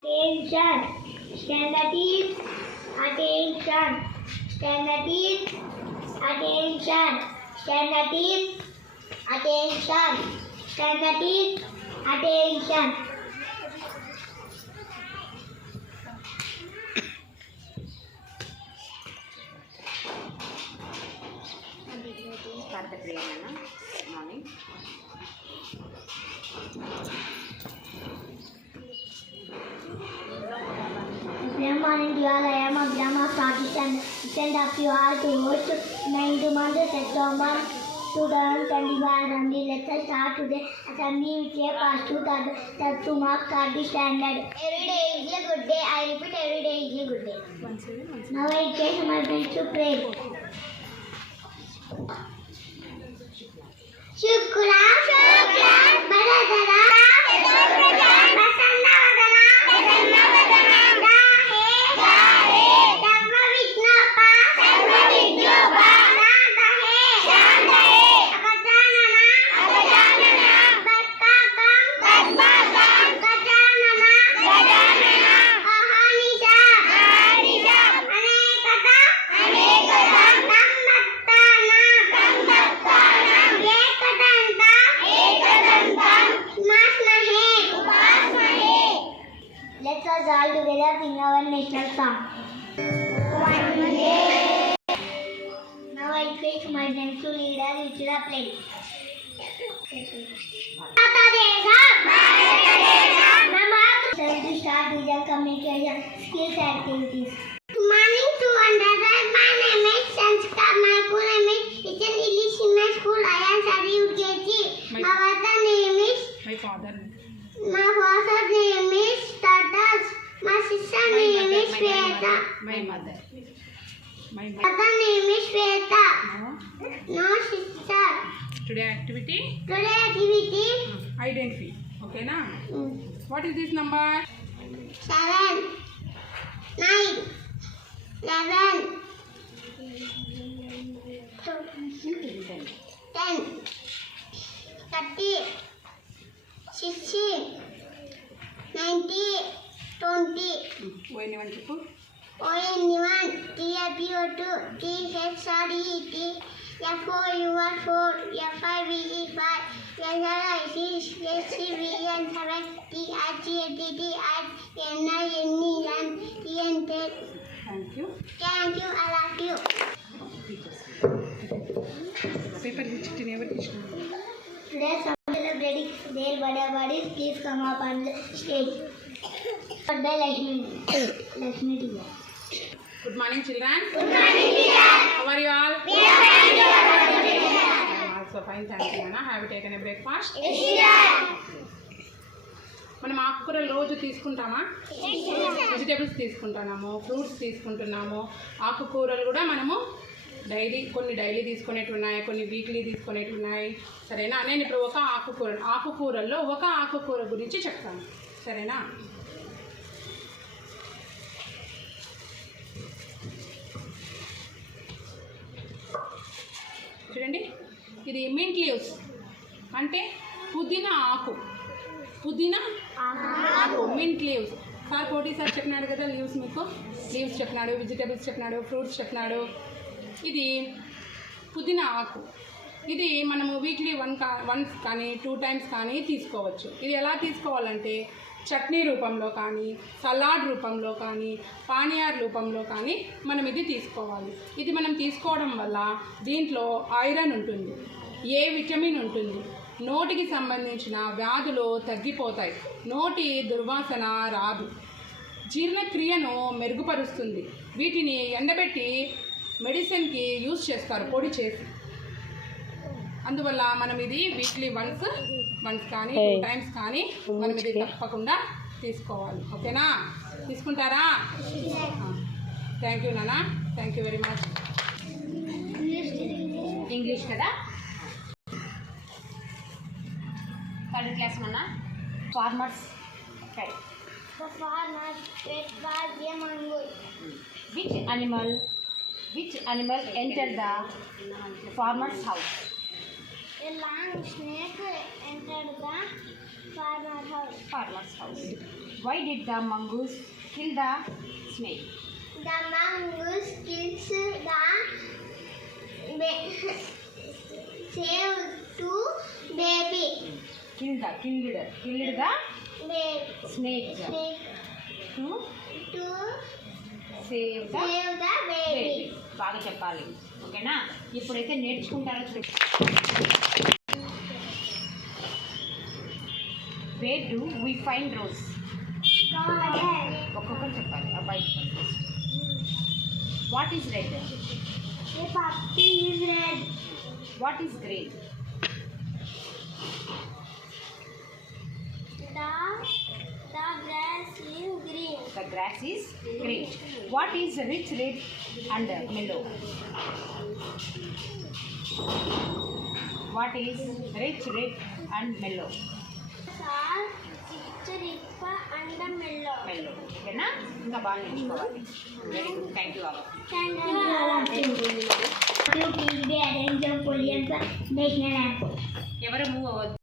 Attention, stand at ease. Attention, stand at ease. Attention, stand at ease. Attention, stand at ease. Attention. Start the prayer, morning. Good morning to all. I am a grammar practitioner. Send up you all to host 9 months September 2021 assembly. Let's start today. Assembly with a past to mark the standard. Every day is a good day. I repeat, every day is a good day. Now I get my friends to pray. Shukra, Baradara, Prasanna Vadana, Gahe, Sarva Vignapa, Shanta Hai, Agajanana, Badbakam, Gajanana, Ahanisha, Anekata, Let's us all together sing our national song. One day. Now I take my friends to lead us into the play. To start with the communication skills activities. Good morning to undergrad. My name is Sanskar. My full name is Ichan English in my school. I am studying UKG. My father name is. My father's name is Tatas. My sister name is Shweta. My mother. Mother name is Shweta. No sister. Today activity? Identify. Okay, na? What is this number? 7, 9, 11, 10, 30, 16, 19, 20. Anyone to put? ON1, TFO2, THRET, FOUR4, FIVE5, SRI6, SCVN7, THGATT, NINE9, TN10. Thank you. Thank you, I love you. Paper which never teach. Today, some celebrating their birthdays. Please come up on the stage. Lakshmi dear. Good morning, children. Good morning, dear. How are you all? We are fine, dear. I am also fine, thank you, Anna. Have you taken a breakfast? Yes, dear. మనం ఆకుకూరలు రోజు తీసుకుంటామా? వెజిటేబుల్స్ తీసుకుంటున్నాము, ఫ్రూట్స్ తీసుకుంటున్నాము. ఆకుకూరలు కూడా మనము కొన్ని డైలీ తీసుకునేవి ఉన్నాయి, కొన్ని వీక్లీ తీసుకునేవి ఉన్నాయి. సరేనా? నేను ఇప్పుడు ఒక ఆకుకూరల్లో ఒక ఆకుకూర గురించి చెప్తాను. సరేనా? చూడండి, ఇది మింట్ లీవ్స్ అంటే పుదీనా ఆకు. Mint leaves. సార్ కోటి సార్ చెప్పినాడు కదా, మీకు లీవ్స్ చెప్పినాడు, వెజిటేబుల్స్ చెప్పినాడు, ఫ్రూట్స్ చెప్పినాడు. ఇది పుదీనా ఆకు. ఇది మనము వీక్లీ వన్స్ కానీ 2 times కానీ తీసుకోవచ్చు. ఇది ఎలా తీసుకోవాలంటే చట్నీ రూపంలో కానీ, సలాడ్ రూపంలో కానీ, పానీయార్ రూపంలో కానీ మనం ఇది తీసుకోవాలి. ఇది మనం తీసుకోవడం వల్ల దీంట్లో ఐరన్ ఉంటుంది, ఏ విటమిన్ ఉంటుంది, నోటికి సంబంధించిన వ్యాధులు తగ్గిపోతాయి, నోటి దుర్వాసన రాదు, జీర్ణక్రియను మెరుగుపరుస్తుంది. వీటిని ఎండబెట్టి మెడిసిన్కి యూజ్ చేస్తారు, పొడి చేసి. అందువల్ల మనం ఇది వీక్లీ వన్స్ కానీ 2 times కానీ మనం ఇది తప్పకుండా తీసుకోవాలి. ఓకేనా? తీసుకుంటారా? థ్యాంక్ యూ నాన్న, thank you very much. English కదా? 3rd class నాన్న. Farmers. The farmers fed by the mango. Which animal entered the farmer's house? A long snake entered the farmer's house. Why did the mongoose kill the snake? The mongoose kills the save to baby. Killed the Baby. snake to To save the save the baby. baby. బాగా చెప్పాలి, ఓకేనా? ఇప్పుడైతే నేర్చుకుంటారో చూడండి. Where do we find rose? Garden. ఒక్కొక్కరు చెప్పాలి. అబ్బాయి what is red? The puppy is red. What is green? The grass is green. The grass is green. What is rich, red and mellow? What is rich, red and mellow? Are rich and mellow. Mellow. ఓకేనా? ఇంకా బాగా నేర్చుకోవాలి. Very good. Thank you Baba. Thank you. Please be arranged for national airport. ఎవరు మూవ్ అవ్వద్దు.